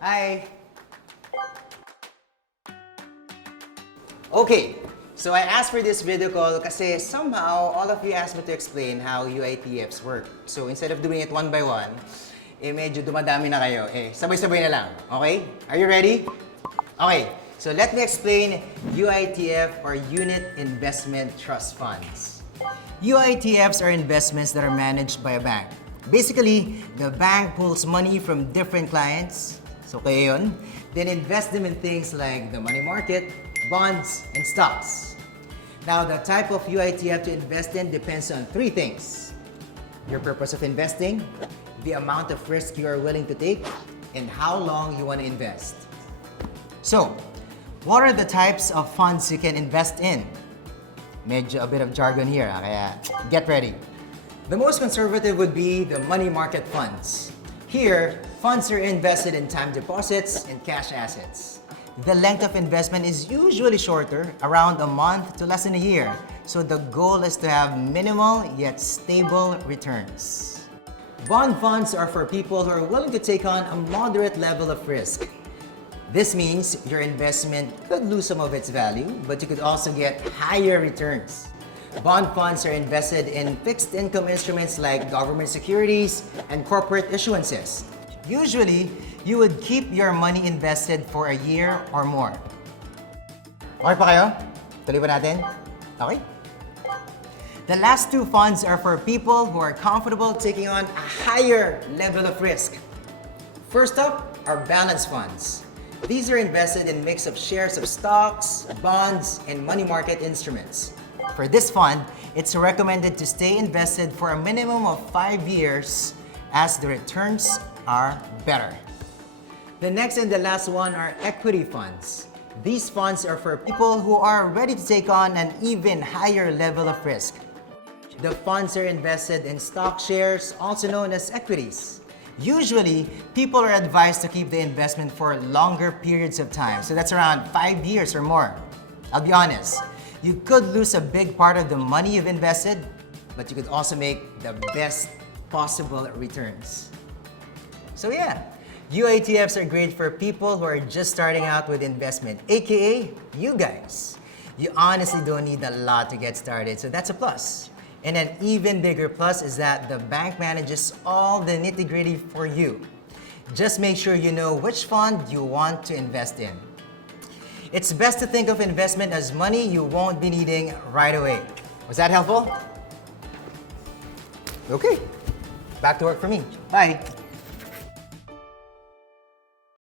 Hi! Okay, so I asked for this video call kasi somehow all of you asked me to explain how UITFs work. So instead of doing it one by one, medyo dumadami na kayo. Sabay-sabay na lang. Okay? Are you ready? Okay, so let me explain UITF or Unit Investment Trust Funds. UITFs are investments that are managed by a bank. Basically, the bank pulls money from different clients, so kayo yun, then invest them in things like the money market, bonds, and stocks. Now, the type of UITF to invest in depends on three things: your purpose of investing, the amount of risk you are willing to take, and how long you want to invest. So, what are the types of funds you can invest in? Medyo a bit of jargon here, kaya get ready. The most conservative would be the money market funds. Here, funds are invested in time deposits and cash assets. The length of investment is usually shorter, around a month to less than a year. So the goal is to have minimal yet stable returns. Bond funds are for people who are willing to take on a moderate level of risk. This means your investment could lose some of its value, but you could also get higher returns. Bond funds are invested in fixed income instruments like government securities and corporate issuances. Usually, you would keep your money invested for a year or more. Okay pa kayo? Tuloy ba natin? Okay? The last two funds are for people who are comfortable taking on a higher level of risk. First up are balance funds. These are invested in a mix of shares of stocks, bonds, and money market instruments. For this fund, it's recommended to stay invested for a minimum of 5 years as the returns are better. The next and the last one are equity funds. These funds are for people who are ready to take on an even higher level of risk. The funds are invested in stock shares, also known as equities. Usually, people are advised to keep the investment for longer periods of time. So that's around 5 years or more. I'll be honest, you could lose a big part of the money you've invested, but you could also make the best possible returns. So yeah, UITFs are great for people who are just starting out with investment, aka you guys. You honestly don't need a lot to get started, so that's a plus. And an even bigger plus is that the bank manages all the nitty-gritty for you. Just make sure you know which fund you want to invest in. It's best to think of investment as money you won't be needing right away. Was that helpful? Okay, back to work for me. Bye.